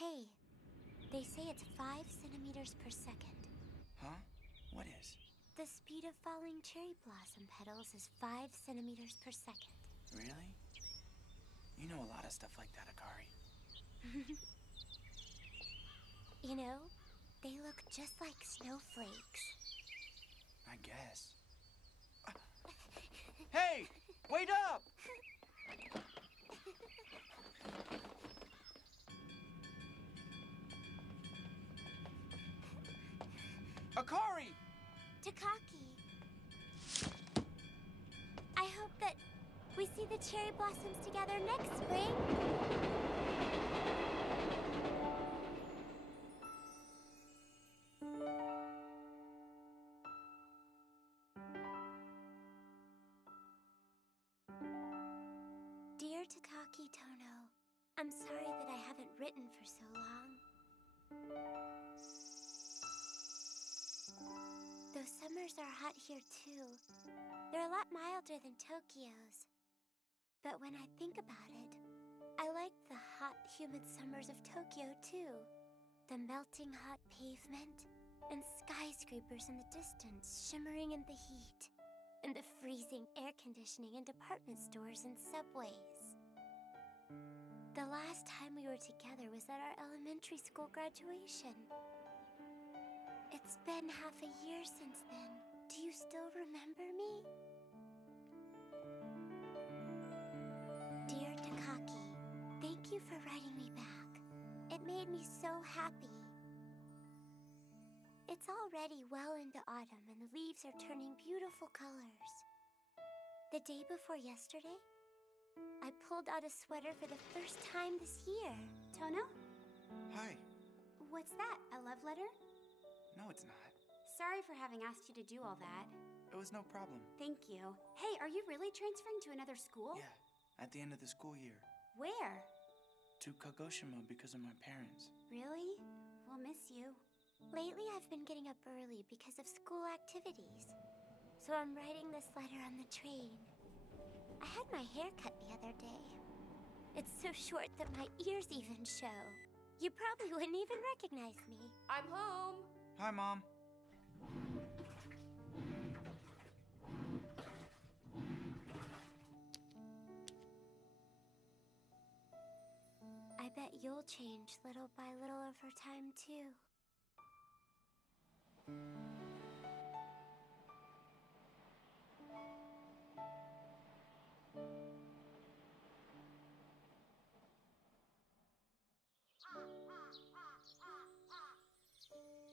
Hey, they say it's 5 centimeters per second. Huh? What is? The speed of falling cherry blossom petals is 5 centimeters per second. Really? You know a lot of stuff like that, Akari. You know, they look just like snowflakes. I guess. Hey! Wait up! Akari! Takaki! I hope that we see the cherry blossoms together next spring. Dear Takaki Tono, I'm sorry that I haven't written for so long. Though summers are hot here too, they're a lot milder than Tokyo's. But when I think about it, I like the hot, humid summers of Tokyo too. The melting hot pavement, and skyscrapers in the distance shimmering in the heat, and the freezing air conditioning in department stores and subways. The last time we were together was at our elementary school graduation. It's been half a year since then. Do you still remember me? Dear Takaki, thank you for writing me back. It made me so happy. It's already well into autumn and the leaves are turning beautiful colors. The day before yesterday, I pulled out a sweater for the first time this year. Tono? Hi. What's that? A love letter? No, it's not. Sorry for having asked you to do all that. It was no problem. Thank you. Hey, are you really transferring to another school? Yeah, at the end of the school year. Where? To Kagoshima because of my parents. Really? We'll miss you. Lately, I've been getting up early because of school activities. So I'm writing this letter on the train. I had my hair cut the other day. It's so short that my ears even show. You probably wouldn't even recognize me. I'm home. Hi, Mom. I bet you'll change little by little over time, too.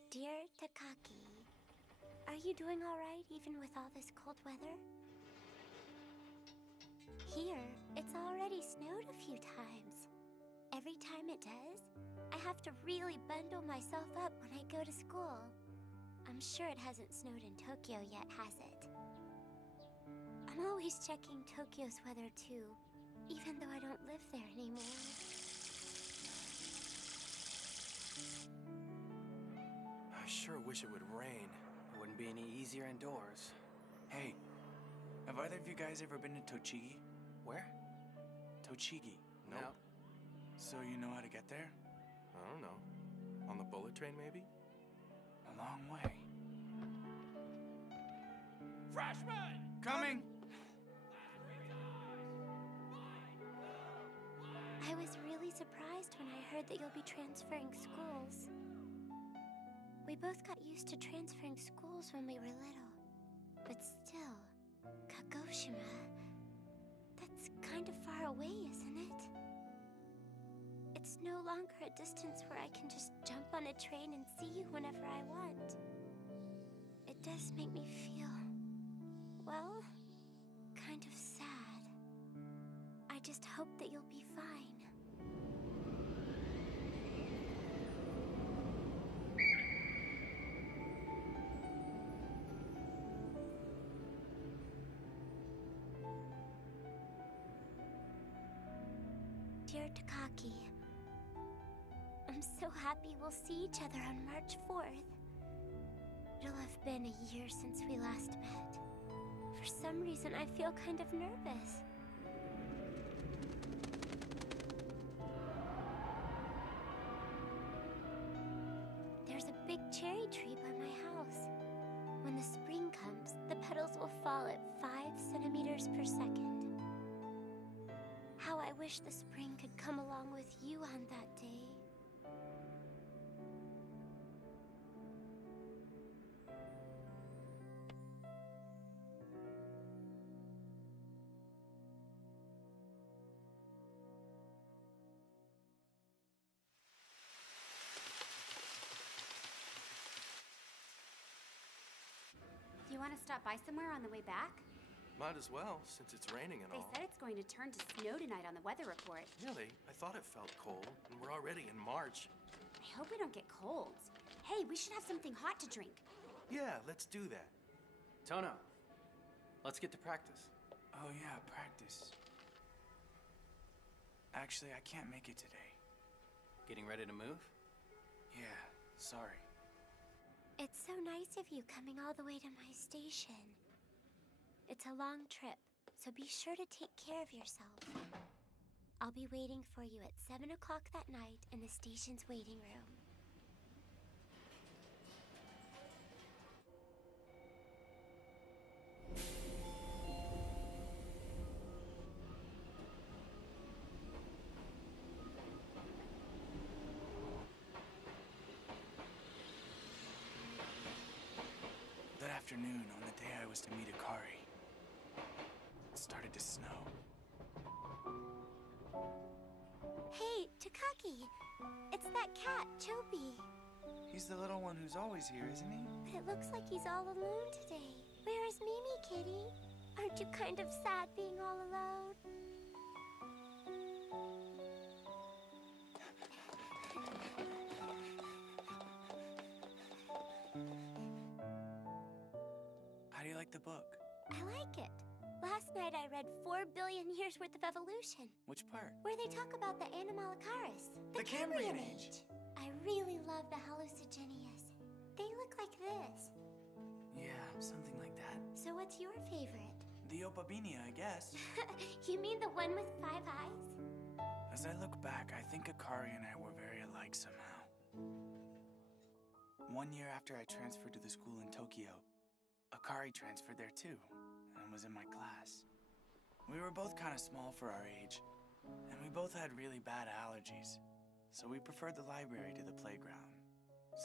Dear Takaki, are you doing all right even with all this cold weather? Here, it's already snowed a few times. Every time it does, I have to really bundle myself up when I go to school. I'm sure it hasn't snowed in Tokyo yet, has it? I'm always checking Tokyo's weather too, even though I don't live there anymore. I sure wish it would rain. It wouldn't be any easier indoors. Hey, have either of you guys ever been to Tochigi? Where? Tochigi. Nope. So you know how to get there? I don't know. On the bullet train, maybe? A long way. Freshman! Coming! I was really surprised when I heard that you'll be transferring schools. We both got used to transferring schools when we were little. But still, Kagoshima, that's kind of far away, isn't it? It's no longer a distance where I can just jump on a train and see you whenever I want. It does make me feel, well, kind of sad. I just hope that you'll be fine. Dear Takaki, I'm so happy we'll see each other on March 4th. It'll have been a year since we last met. For some reason, I feel kind of nervous. cherry tree by my house. When the spring comes, the petals will fall at 5 centimeters per second. How I wish the spring could come along with you on that day. Do you want to stop by somewhere on the way back? Might as well, since it's raining and They all. said it's going to turn to snow tonight on the weather report. Really? I thought it felt cold, and we're already in March. I hope we don't get colds. Hey, we should have something hot to drink. Yeah, let's do that. Tono, let's get to practice. Oh yeah, practice. Actually, I can't make it today. Getting ready to move? Yeah, sorry. It's so nice of you coming all the way to my station. It's a long trip, so be sure to take care of yourself. I'll be waiting for you at 7 o'clock that night in the station's waiting room. That afternoon, on the day I was to meet Akari, it started to snow. Hey, Takaki! It's that cat, Chobi. He's the little one who's always here, isn't he? But it looks like he's all alone today. Where is Mimi, kitty? Aren't you kind of sad being all alone? How do you like the book? I like it. Last night I read 4 billion years worth of evolution, Which part? where they talk about the Animalcaris, The Cambrian Age. I really love the Hallucigenius. They look like this. Yeah, something like that. So what's your favorite? The Opabinia, I guess. You mean the one with 5 eyes? As I look back, I think Akari and I were very alike somehow. 1 year after I transferred to the school in Tokyo, Akari transferred there too, and was in my class. We were both kind of small for our age, and we both had really bad allergies, so we preferred the library to the playground.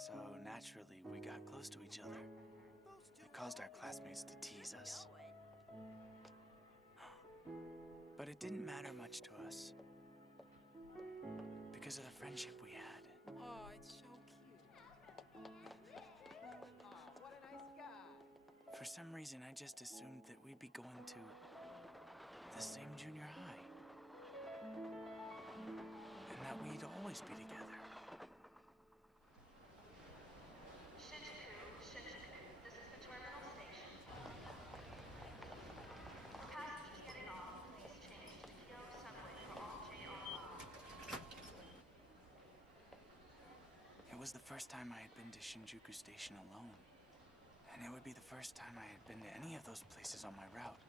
So naturally, we got close to each other. It caused our classmates to tease us. But it didn't matter much to us, because of the friendship we had. Oh, it's so cute. Oh, what a nice guy. For some reason, I just assumed that we'd be going to the same junior high. And that we'd always be together. Shinjuku, this is the terminal station. For passengers getting off, please change to Kyoto Subway for all JR lines. It was the first time I had been to Shinjuku Station alone. And it would be the first time I had been to any of those places on my route.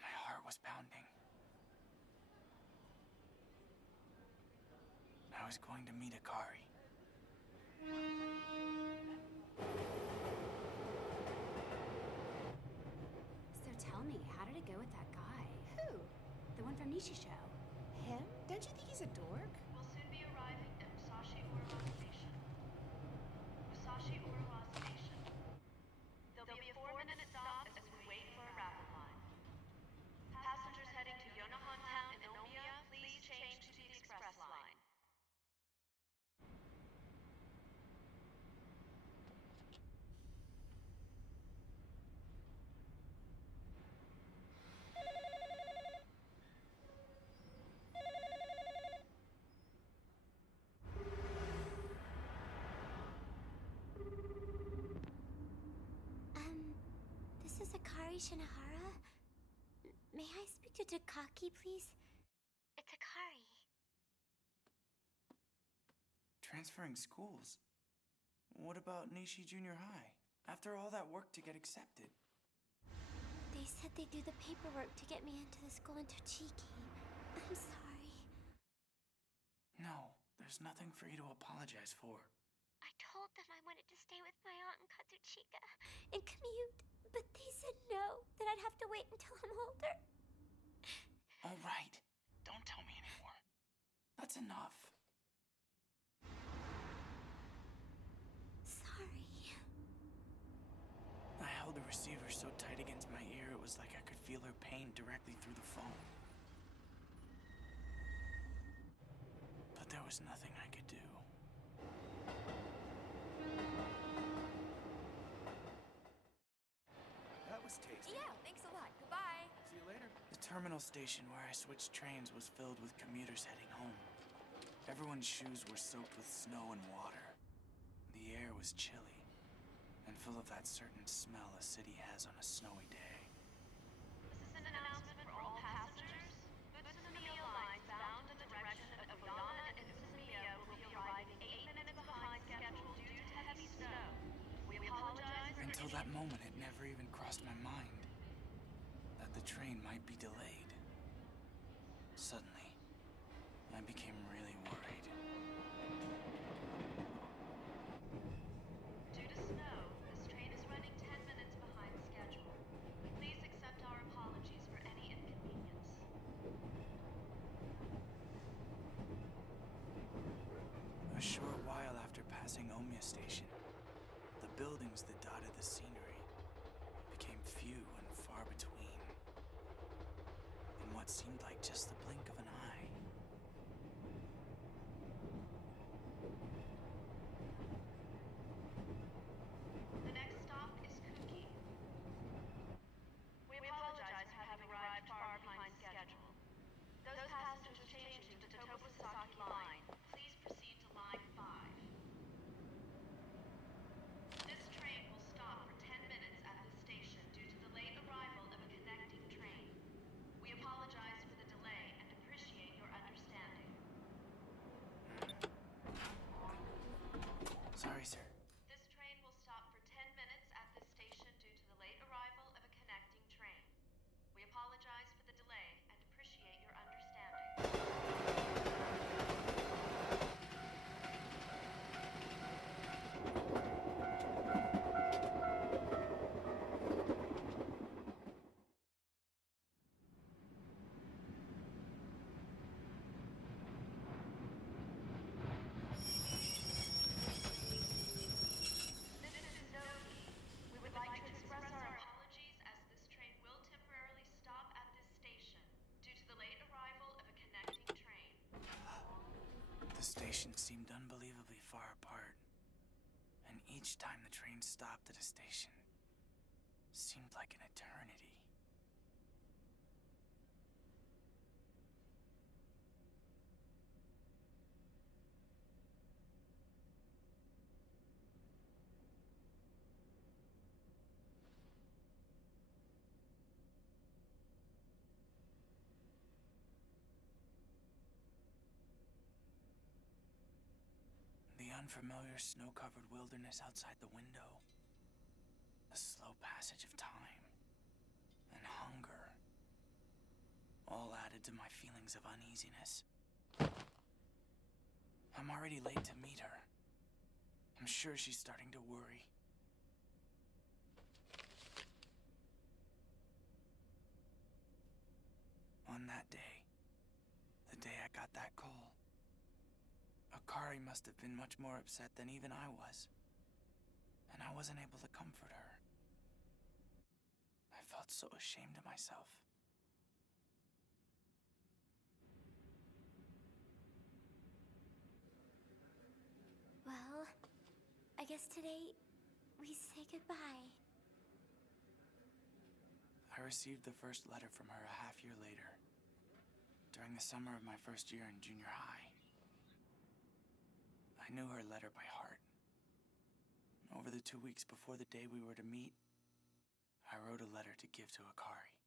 My heart was pounding. I was going to meet Akari. So tell me, how did it go with that guy? Who? The one from Nishi Show. Him? Don't you think he's a dork? We'll soon be arriving at Musashi Urawa Station. Musashi Urawa Station. There'll be a 4-minute stop as we wait for a rapid line. Passengers heading to Yonahan Town and Omiya, please change to the express line. This is Akari Shinohara. May I speak to Takaki, please? It's Akari. Transferring schools? What about Nishi Junior High? After all that work to get accepted? They said they'd do the paperwork to get me into the school in Tochigi. I'm sorry. No, there's nothing for you to apologize for. I told them I wanted to stay with my aunt in Katsuchika and commute, but they said no, that I'd have to wait until I'm older. All right, don't tell me anymore. That's enough. Sorry. I held the receiver so tight against my ear it was like I could feel her pain directly through the phone. But there was nothing I could do. That was tasty. Yeah, thanks a lot. Goodbye. See you later. The terminal station where I switched trains was filled with commuters heading home. Everyone's shoes were soaked with snow and water. The air was chilly and full of that certain smell a city has on a snowy day. This is an announcement for all passengers. Utsunomiya lines bound in the direction of Oyama and Utsunomiya will be arriving 8 minutes behind schedule due to heavy snow. We apologize for Until that moment, it never even crossed my mind that the train might be delayed. Suddenly, I became really worried. Due to snow, this train is running 10 minutes behind schedule. Please accept our apologies for any inconvenience. A short while after passing Omiya Station, the buildings that dotted the scenery became few and far between. In what seemed like just the blink of an eye. The next stop is Kuki. We apologize for having arrived far behind schedule. Those passengers changing to the Tobusaki line, please proceed to line 5. This train will stop for 10 minutes at this station due to the late arrival of a connecting train. We apologize for the delay and appreciate your understanding. Sorry, sir. This train will stop for 10 minutes at this station due to the late arrival of a connecting train. We apologize for the delay and appreciate your understanding. This is Zoe. We would like to express our apologies as this train will temporarily stop at this station due to the late arrival of a connecting train. The station seemed unbelievably far apart. And each time the train stopped at a station seemed like an eternity. The unfamiliar snow-covered wilderness outside the window. The slow passage of time. And hunger. All added to my feelings of uneasiness. I'm already late to meet her. I'm sure she's starting to worry. On that day, the day I got that call, Akari must have been much more upset than even I was. And I wasn't able to comfort her. I felt so ashamed of myself. Well, I guess today we say goodbye. I received the first letter from her a half year later, during the summer of my first year in junior high. I knew her letter by heart. Over the 2 weeks before the day we were to meet, I wrote a letter to give to Akari.